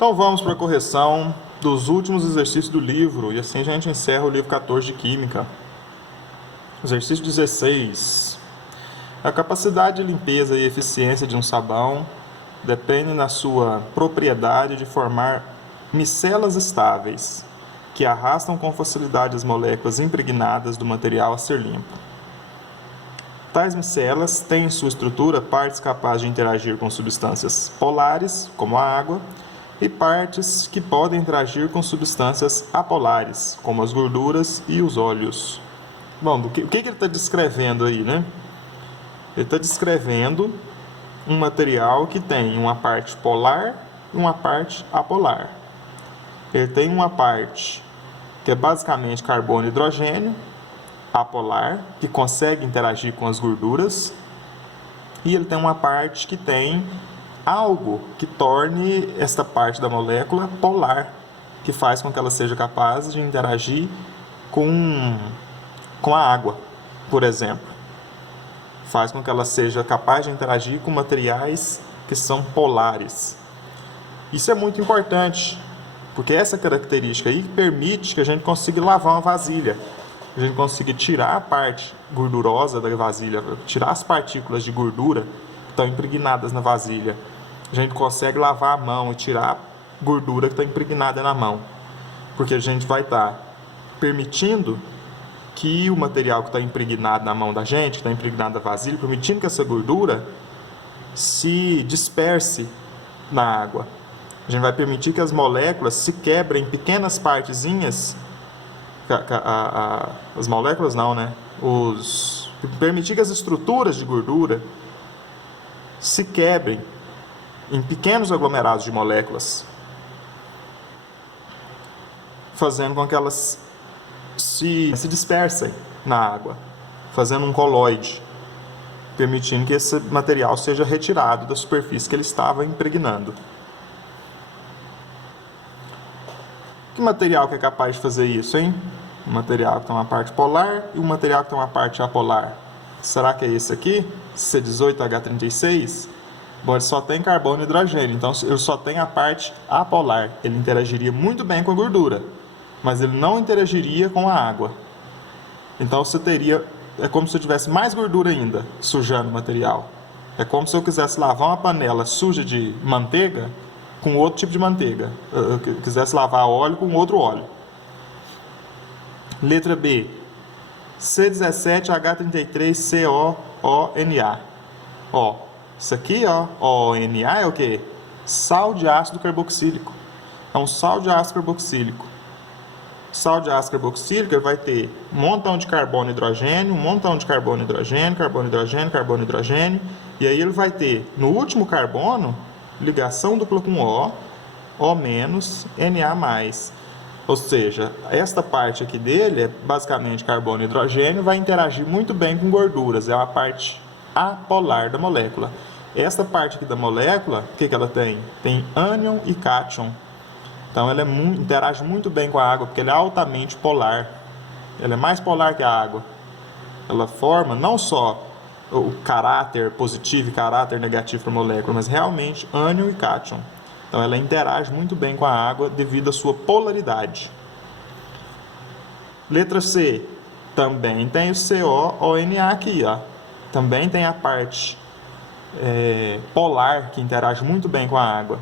Então vamos para a correção dos últimos exercícios do livro, e assim a gente encerra o livro 14 de Química. Exercício 16. A capacidade de limpeza e eficiência de um sabão depende da sua propriedade de formar micelas estáveis, que arrastam com facilidade as moléculas impregnadas do material a ser limpo. Tais micelas têm em sua estrutura partes capazes de interagir com substâncias polares, como a água, e partes que podem interagir com substâncias apolares, como as gorduras e os óleos. Bom, o que ele está descrevendo aí, né? Ele está descrevendo um material que tem uma parte polar e uma parte apolar. Ele tem uma parte que é basicamente carbono e hidrogênio, apolar, que consegue interagir com as gorduras, e ele tem uma parte que tem algo que torne esta parte da molécula polar, que faz com que ela seja capaz de interagir com a água, por exemplo. Faz com que ela seja capaz de interagir com materiais que são polares. Isso é muito importante, porque essa característica aí permite que a gente consiga lavar uma vasilha. A gente consiga tirar a parte gordurosa da vasilha, tirar as partículas de gordura que estão impregnadas na vasilha. A gente consegue lavar a mão e tirar a gordura que está impregnada na mão, porque a gente vai estar permitindo que o material que está impregnado na mão da gente, que está impregnado na vasilha, permitindo que essa gordura se disperse na água. A gente vai permitir que as moléculas se quebrem em pequenas partezinhas. As moléculas não, né? Permitir que as estruturas de gordura se quebrem em pequenos aglomerados de moléculas, fazendo com que elas se dispersem na água, fazendo um coloide, permitindo que esse material seja retirado da superfície que ele estava impregnando. Que material que é capaz de fazer isso, hein? Um material que tem uma parte polar e um material que tem uma parte apolar. Será que é esse aqui? C18H36? Bom, ele só tem carbono e hidrogênio, então ele só tem a parte apolar. Ele interagiria muito bem com a gordura, mas ele não interagiria com a água. Então é como se eu tivesse mais gordura ainda sujando o material. É como se eu quisesse lavar uma panela suja de manteiga com outro tipo de manteiga. Eu quisesse lavar óleo com outro óleo. Letra B. C17H33COONA. Ó, isso aqui, ó, ONA é o quê? Sal de ácido carboxílico. É um sal de ácido carboxílico. Sal de ácido carboxílico vai ter um montão de carbono e hidrogênio, um montão de carbono e hidrogênio, carbono e hidrogênio, carbono e hidrogênio. E aí ele vai ter, no último carbono, ligação dupla com O, O-, Na+. Ou seja, esta parte aqui dele é basicamente carbono e hidrogênio, vai interagir muito bem com gorduras, é uma parte apolar da molécula. Esta parte aqui da molécula, o que ela tem? Tem ânion e cátion. Então ela interage muito bem com a água, porque ela é altamente polar. Ela é mais polar que a água. Ela forma não só o caráter positivo e caráter negativo para a molécula, mas realmente ânion e cátion. Então ela interage muito bem com a água devido à sua polaridade. Letra C. Também tem o COONA aqui, ó. Também tem a parte polar que interage muito bem com a água.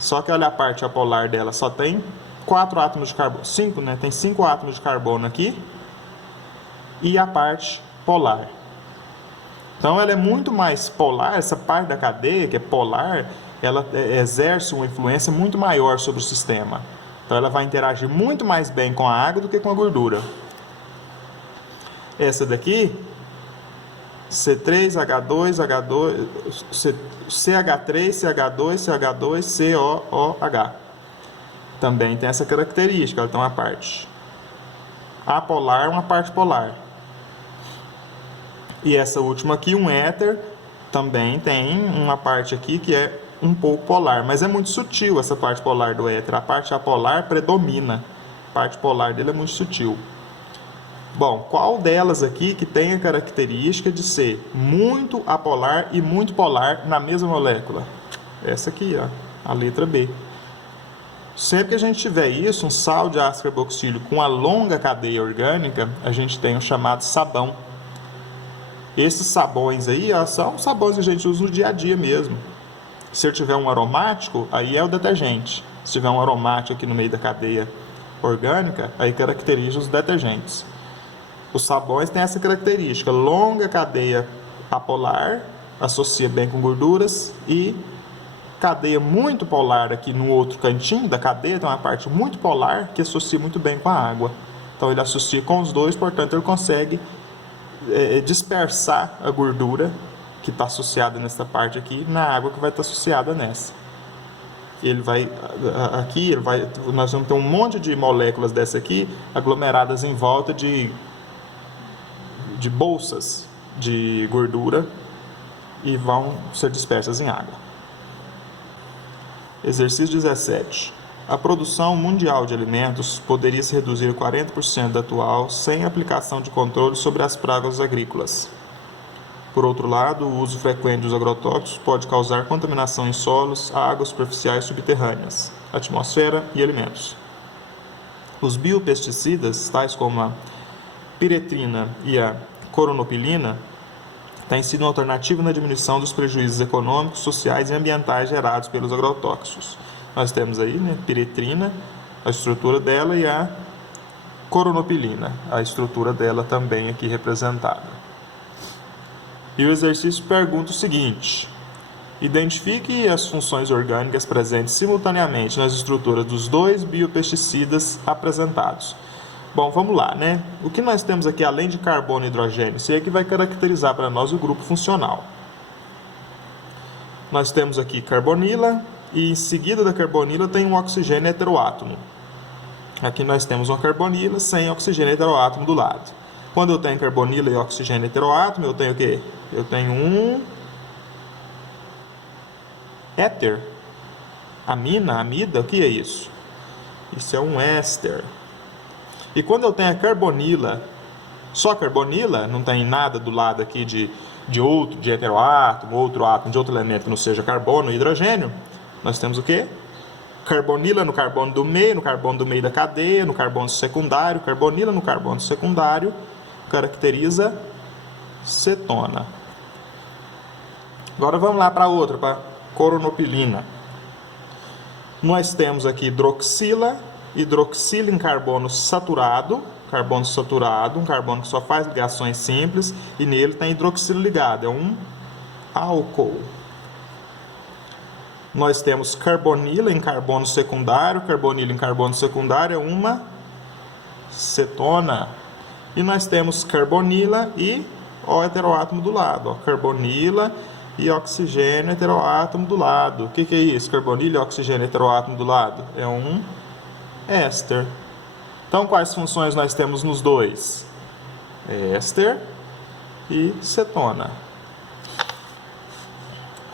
Só que olha a parte apolar dela, só tem 4 átomos de carbono, 5, né? Tem 5 átomos de carbono aqui e a parte polar. Então ela é muito mais polar, essa parte da cadeia que é polar, ela exerce uma influência muito maior sobre o sistema. Então ela vai interagir muito mais bem com a água do que com a gordura. Essa daqui, C3H2H2, CH3, CH2, CH2, COOH. Também tem essa característica, ela tem uma parte apolar, uma parte polar. E essa última aqui, um éter, também tem uma parte aqui que é um pouco polar, mas é muito sutil essa parte polar do éter. A parte apolar predomina, a parte polar dele é muito sutil. Bom, qual delas aqui que tem a característica de ser muito apolar e muito polar na mesma molécula? Essa aqui, ó, a letra B. Sempre que a gente tiver isso, um sal de ácido carboxílico com uma longa cadeia orgânica, a gente tem o chamado sabão. Esses sabões aí, ó, são sabões que a gente usa no dia a dia mesmo. Se eu tiver um aromático, aí é o detergente. Se tiver um aromático aqui no meio da cadeia orgânica, aí caracteriza os detergentes. Os sabões têm essa característica, longa cadeia apolar, associa bem com gorduras, e cadeia muito polar aqui no outro cantinho da cadeia, tem uma parte muito polar que associa muito bem com a água. Então ele associa com os dois, portanto ele consegue dispersar a gordura que está associada nessa parte aqui na água que vai estar associada nessa. Nós vamos ter um monte de moléculas dessa aqui aglomeradas em volta de bolsas de gordura e vão ser dispersas em água. Exercício 17. A produção mundial de alimentos poderia se reduzir 40% da atual sem aplicação de controle sobre as pragas agrícolas. Por outro lado, o uso frequente dos agrotóxicos pode causar contaminação em solos, águas superficiais subterrâneas, atmosfera e alimentos. Os biopesticidas, tais como a piretrina e a coronopilina, têm sido uma alternativa na diminuição dos prejuízos econômicos, sociais e ambientais gerados pelos agrotóxicos. Nós temos aí, piretrina, a estrutura dela, e a coronopilina, a estrutura dela também aqui representada. E o exercício pergunta o seguinte: identifique as funções orgânicas presentes simultaneamente nas estruturas dos dois biopesticidas apresentados. Bom, vamos lá, né? O que nós temos aqui, além de carbono e hidrogênio? Isso aí é que vai caracterizar para nós o grupo funcional. Nós temos aqui carbonila, e em seguida da carbonila tem um oxigênio heteroátomo. Aqui nós temos uma carbonila sem oxigênio heteroátomo do lado. Quando eu tenho carbonila e oxigênio heteroátomo, eu tenho o quê? Eu tenho um éter. Amida, o que é isso? Isso é um éster. E quando eu tenho a carbonila, só carbonila, não tem nada do lado aqui de heteroátomo, outro átomo de outro elemento que não seja carbono e hidrogênio, nós temos o quê? Carbonila no carbono do meio da cadeia, no carbono secundário. Carbonila no carbono secundário caracteriza cetona. Agora vamos lá para outra, para coronopilina. Nós temos aqui hidroxila em carbono saturado, um carbono que só faz ligações simples, e nele tem hidroxila ligado, é um álcool. Nós temos carbonila em carbono secundário é uma cetona. E nós temos carbonila e o heteroátomo do lado, carbonila e oxigênio heteroátomo do lado. O que é isso? Carbonila e oxigênio heteroátomo do lado? É um éster. Então, quais funções nós temos nos dois? Éster e cetona.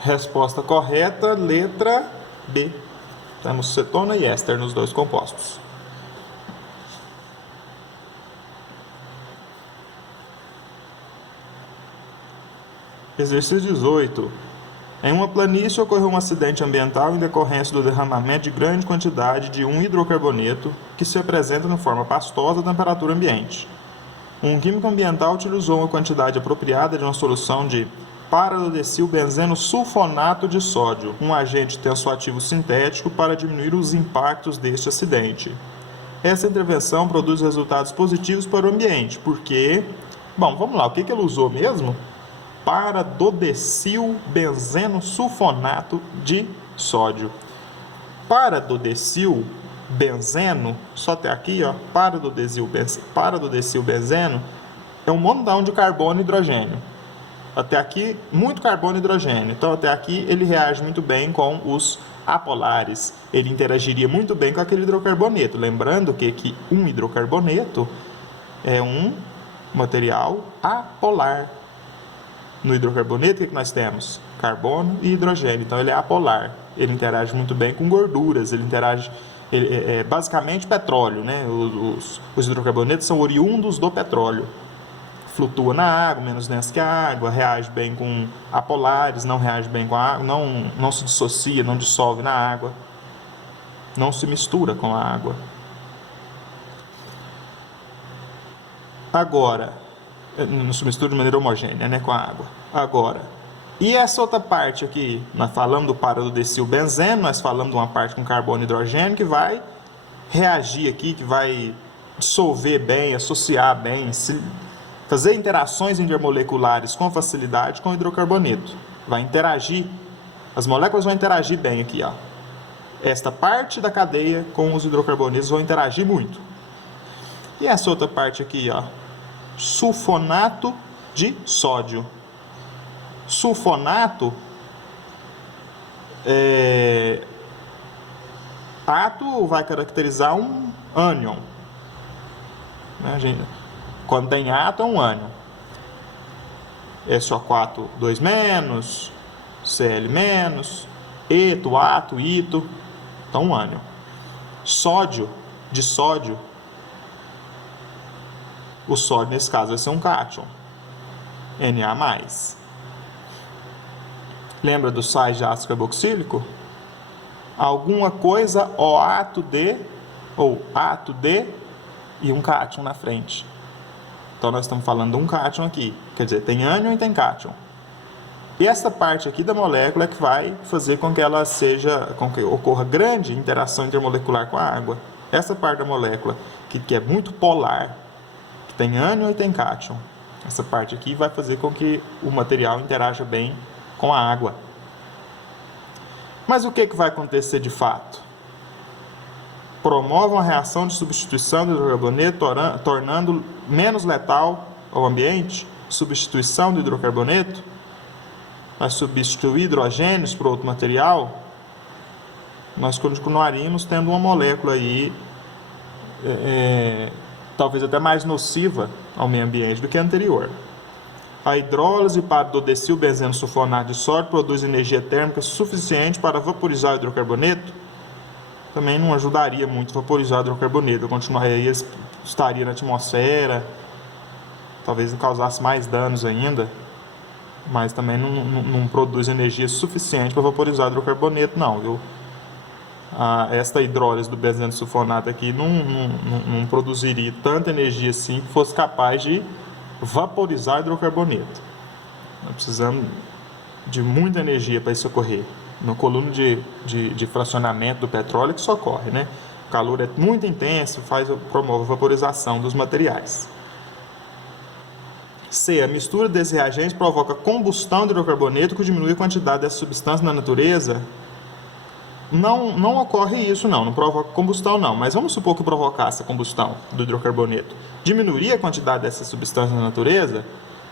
Resposta correta, letra B. Temos cetona e éster nos dois compostos. Exercício 18. Em uma planície ocorreu um acidente ambiental em decorrência do derramamento de grande quantidade de um hidrocarboneto que se apresenta na forma pastosa à temperatura ambiente. Um químico ambiental utilizou uma quantidade apropriada de uma solução de paradodecilbenzeno sulfonato de sódio, um agente tensoativo sintético, para diminuir os impactos deste acidente. Essa intervenção produz resultados positivos para o ambiente, porque... Bom, vamos lá, o que ele usou mesmo? Paradodecilbenzeno sulfonato de sódio. Paradodecilbenzeno, só até aqui, paradodecilbenzeno é um montão de carbono e hidrogênio. Até aqui, muito carbono e hidrogênio. Então, até aqui, ele reage muito bem com os apolares. Ele interagiria muito bem com aquele hidrocarboneto. Lembrando que um hidrocarboneto é um material apolar. No hidrocarboneto, o que nós temos? Carbono e hidrogênio. Então, ele é apolar. Ele interage muito bem com gorduras. Ele é basicamente petróleo, né? Os hidrocarbonetos são oriundos do petróleo. Flutua na água, menos denso que a água, reage bem com apolares, não reage bem com a água, não se dissocia, não dissolve na água. não se mistura com a água. Agora, não se mistura de maneira homogênea, né, com a água. Agora, e essa outra parte aqui, nós falamos do paradodecilbenzeno, nós falamos de uma parte com carbono e hidrogênio que vai reagir aqui, que vai dissolver bem, associar bem, fazer interações intermoleculares com facilidade com o hidrocarboneto. Vai interagir, as moléculas vão interagir bem aqui, ó. Esta parte da cadeia com os hidrocarbonetos vão interagir muito. E essa outra parte aqui, ó, sulfonato de sódio. Sulfonato ato vai caracterizar um ânion, né, gente? Quando tem ato é um ânion. SO4 2-, Cl-, eto, ato, ito, então um ânion. Sódio, de sódio, o sódio nesse caso vai ser um cátion, Na+. Lembra do sais de ácido carboxílico? Alguma coisa ato de, ou ato de, e um cátion na frente. Então nós estamos falando de um cátion aqui, quer dizer, tem ânion e tem cátion. E essa parte aqui da molécula é que vai fazer com que ela seja, com que ocorra grande interação intermolecular com a água. Essa parte da molécula que é muito polar, que tem ânion e tem cátion. Essa parte aqui vai fazer com que o material interaja bem com a água. Mas o que vai acontecer de fato? Promove uma reação de substituição do hidrocarboneto, tornando menos letal ao ambiente. Substituição do hidrocarboneto vai substituir hidrogênios por outro material. Nós continuaríamos tendo uma molécula aí talvez até mais nociva ao meio ambiente do que a anterior. A hidrólise para dodecilbenzeno sulfonato de sódio produz energia térmica suficiente para vaporizar o hidrocarboneto. Também não ajudaria muito a vaporizar o hidrocarboneto. Continuaria, estaria na atmosfera, talvez não causasse mais danos ainda, mas também não produz energia suficiente para vaporizar o hidrocarboneto, não, viu? Esta hidrólise do benzeno sulfonato aqui não produziria tanta energia assim que fosse capaz de vaporizar o hidrocarboneto. Nós precisamos de muita energia para isso ocorrer. No coluna de fracionamento do petróleo que isso ocorre, né? O calor é muito intenso, promove a vaporização dos materiais. C. A mistura desses reagentes provoca combustão do hidrocarboneto, que diminui a quantidade dessa substância na natureza. Não ocorre isso, não provoca combustão, não. Mas vamos supor que provocasse a combustão do hidrocarboneto. Diminuiria a quantidade dessa substância na natureza?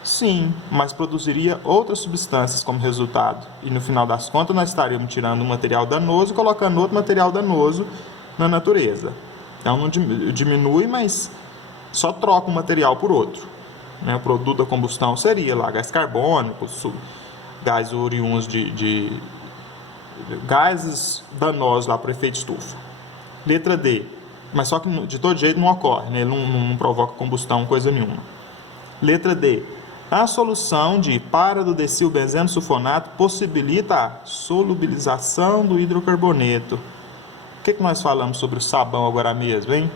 Sim, mas produziria outras substâncias como resultado. E no final das contas, nós estaríamos tirando um material danoso e colocando outro material danoso na natureza. Então não diminui, mas só troca um material por outro. Né? O produto da combustão seria lá gás carbônico, gás oriundos de gases danosos lá por efeito estufa. Letra D. Mas só que de todo jeito não ocorre, né? Ele não provoca combustão, coisa nenhuma. Letra D. A solução de paradodecilbenzeno sulfonato possibilita a solubilização do hidrocarboneto. O que nós falamos sobre o sabão agora mesmo, hein?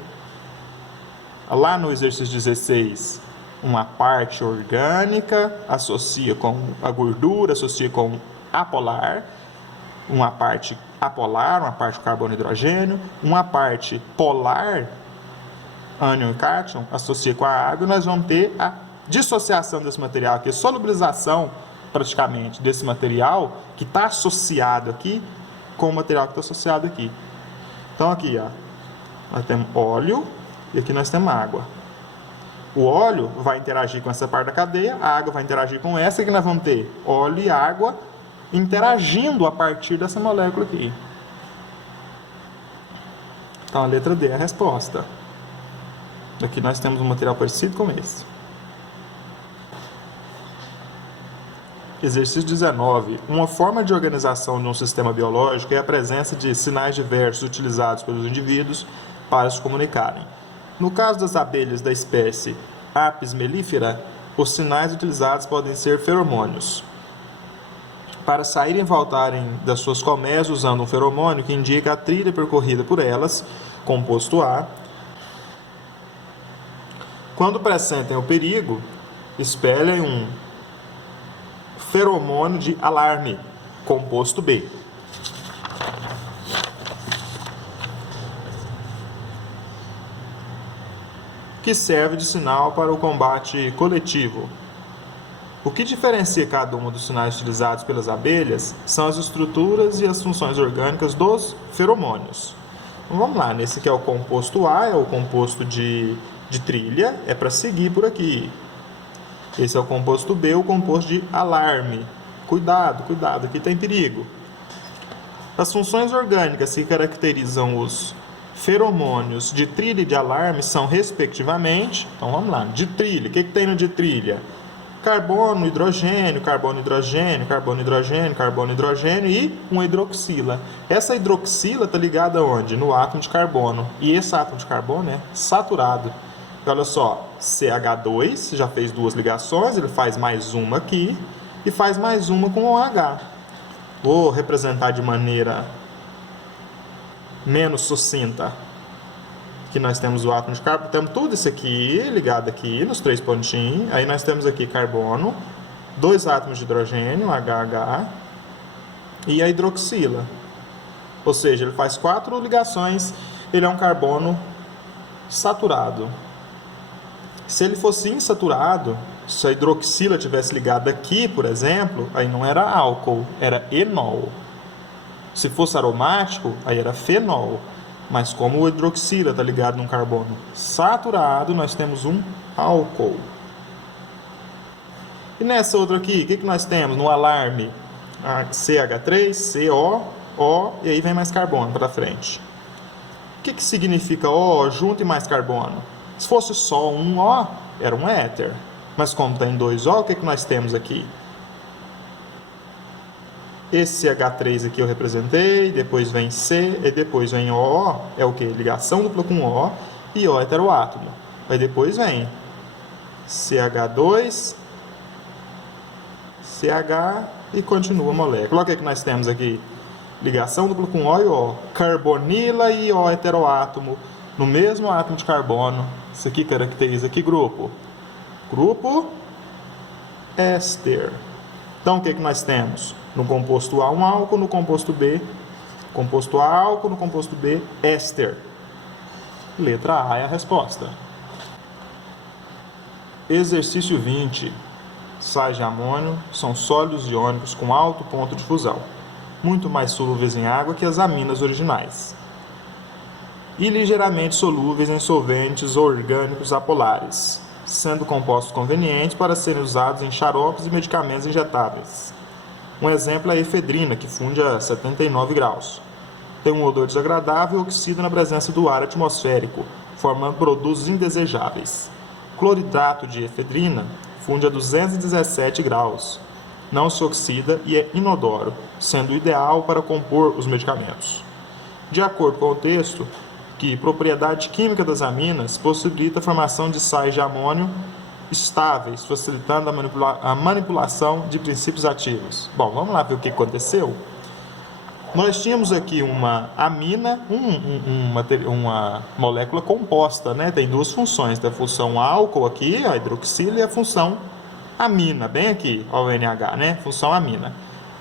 Lá no exercício 16, uma parte orgânica associa com a gordura, associa com apolar. Uma parte apolar, uma parte carbono e hidrogênio, uma parte polar, ânion e cátion, associa com a água, e nós vamos ter a dissociação desse material aqui, a solubilização praticamente desse material que está associado aqui com o material que está associado aqui. Então aqui, ó, nós temos óleo e aqui nós temos água. O óleo vai interagir com essa parte da cadeia, a água vai interagir com essa, e que nós vamos ter óleo e água interagindo a partir dessa molécula aqui. Então a letra D é a resposta. Aqui nós temos um material parecido com esse. Exercício 19. Uma forma de organização de um sistema biológico é a presença de sinais diversos utilizados pelos indivíduos para se comunicarem. No caso das abelhas da espécie Apis mellifera, os sinais utilizados podem ser feromônios. para saírem e voltarem das suas colmeias usando um feromônio que indica a trilha percorrida por elas, composto A. Quando pressentem o perigo, expelem um feromônio de alarme, composto B. Que serve de sinal para o combate coletivo. O que diferencia cada um dos sinais utilizados pelas abelhas são as estruturas e as funções orgânicas dos feromônios. Então, vamos lá, nesse aqui é o composto A, é o composto de trilha, é para seguir por aqui. Esse é o composto B, o composto de alarme. Cuidado, cuidado, aqui tem perigo. As funções orgânicas que caracterizam os feromônios de trilha e de alarme são, respectivamente, então vamos lá, de trilha, o que tem no de trilha? Carbono, hidrogênio, carbono, hidrogênio, carbono, hidrogênio, carbono, hidrogênio e uma hidroxila. Essa hidroxila está ligada aonde? No átomo de carbono. E esse átomo de carbono é saturado. Então, olha só, CH2 já fez duas ligações, ele faz mais uma aqui e faz mais uma com OH. Vou representar de maneira menos sucinta. Aqui nós temos o átomo de carbono, temos tudo isso aqui ligado aqui nos três pontinhos. Aí nós temos aqui carbono, dois átomos de hidrogênio, HH, e a hidroxila. Ou seja, ele faz 4 ligações, ele é um carbono saturado. Se ele fosse insaturado, se a hidroxila tivesse ligada aqui, por exemplo, aí não era álcool, era enol. Se fosse aromático, aí era fenol. Mas como o hidroxila está ligado num carbono saturado, nós temos um álcool. E nessa outra aqui, o que nós temos no alarme? CH3, CO, O, e aí vem mais carbono para frente. O que significa O junto e mais carbono? Se fosse só um O, era um éter. Mas como tem dois O, o que nós temos aqui? Esse H3 aqui eu representei, depois vem C, e depois vem O, é o que? Ligação dupla com O, e O é heteroátomo. Aí depois vem CH2, CH e continua a molécula. Olha o que nós temos aqui. Ligação dupla com O e O. Carbonila e O heteroátomo no mesmo átomo de carbono. Isso aqui caracteriza que grupo? Grupo éster. Então o que nós temos? No composto A, um álcool, no composto B, composto A, álcool, no composto B, éster. Letra A é a resposta. Exercício 20. Sais de amônio são sólidos iônicos com alto ponto de fusão, muito mais solúveis em água que as aminas originais, e ligeiramente solúveis em solventes orgânicos apolares, sendo compostos convenientes para serem usados em xaropes e medicamentos injetáveis. Um exemplo é a efedrina, que funde a 79 graus. Tem um odor desagradável e oxida na presença do ar atmosférico, formando produtos indesejáveis. Cloridrato de efedrina funde a 217 graus. Não se oxida e é inodoro, sendo ideal para compor os medicamentos. De acordo com o texto, que propriedade química das aminas possibilita a formação de sais de amônio estáveis, facilitando a manipulação de princípios ativos. Bom, vamos lá ver o que aconteceu. Nós tínhamos aqui uma amina, uma molécula composta, né? Tem duas funções, tem a função álcool aqui, a hidroxila, e a função amina, bem aqui, ó, o NH, né? Função amina,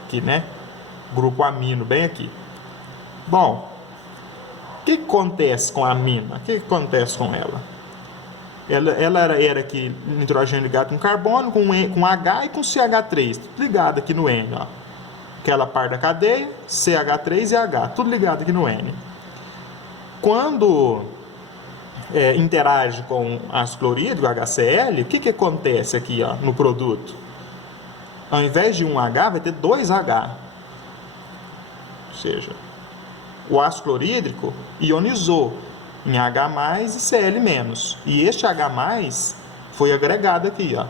aqui, né? Grupo amino, bem aqui. Bom, o que acontece com a amina? O que acontece com ela? Ela era aqui nitrogênio ligado com carbono, com H e com CH3, tudo ligado aqui no N, ó. Aquela parte da cadeia, CH3 e H, tudo ligado aqui no N. Quando interage com ácido clorídrico, HCl, o que acontece aqui, ó, no produto? Ao invés de um H, vai ter dois H. Ou seja, o ácido clorídrico ionizou em H+, e Cl-. E este H+, foi agregado aqui, ó.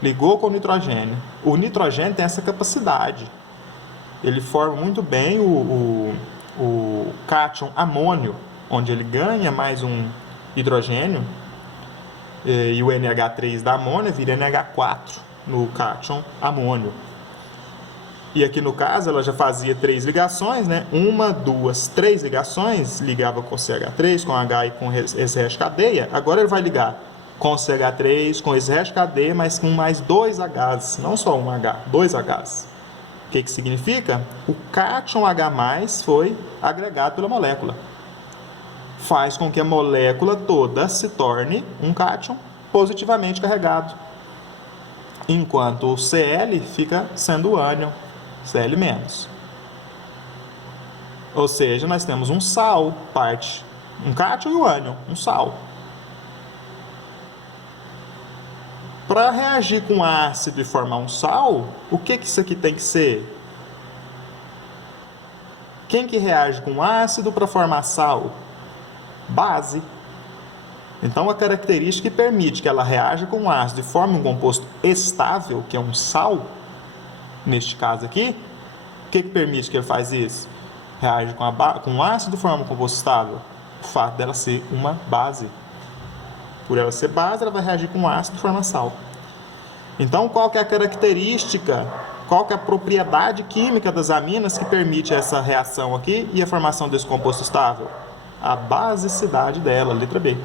Ligou com o nitrogênio. O nitrogênio tem essa capacidade. Ele forma muito bem o cátion amônio, onde ele ganha mais um hidrogênio, e o NH3 da amônia vira NH4 no cátion amônio. E aqui no caso ela já fazia 3 ligações, né? 1, 2, 3 ligações, ligava com CH3, com H e com esse hash cadeia. Agora ele vai ligar com CH3, com esse hash cadeia, mas com mais 2 Hs, não só um H, 2 Hs. O que significa? O cátion H+, foi agregado pela molécula. Faz com que a molécula toda se torne um cátion positivamente carregado, enquanto o Cl fica sendo o ânion, Cl-. Ou seja, nós temos um sal, um cátion e o ânion, um sal. Para reagir com ácido e formar um sal, o que isso aqui tem que ser? Quem que reage com ácido para formar sal? Base. Então, a característica que permite que ela reaja com ácido e forme um composto estável, que é um sal, neste caso aqui, o que permite que ele faz isso? Reage com ácido e forma um composto estável? O fato dela ser uma base. Por ela ser base, ela vai reagir com ácido e formar sal. Então, qual que é a característica, qual que é a propriedade química das aminas que permite essa reação aqui e a formação desse composto estável? A basicidade dela, letra B.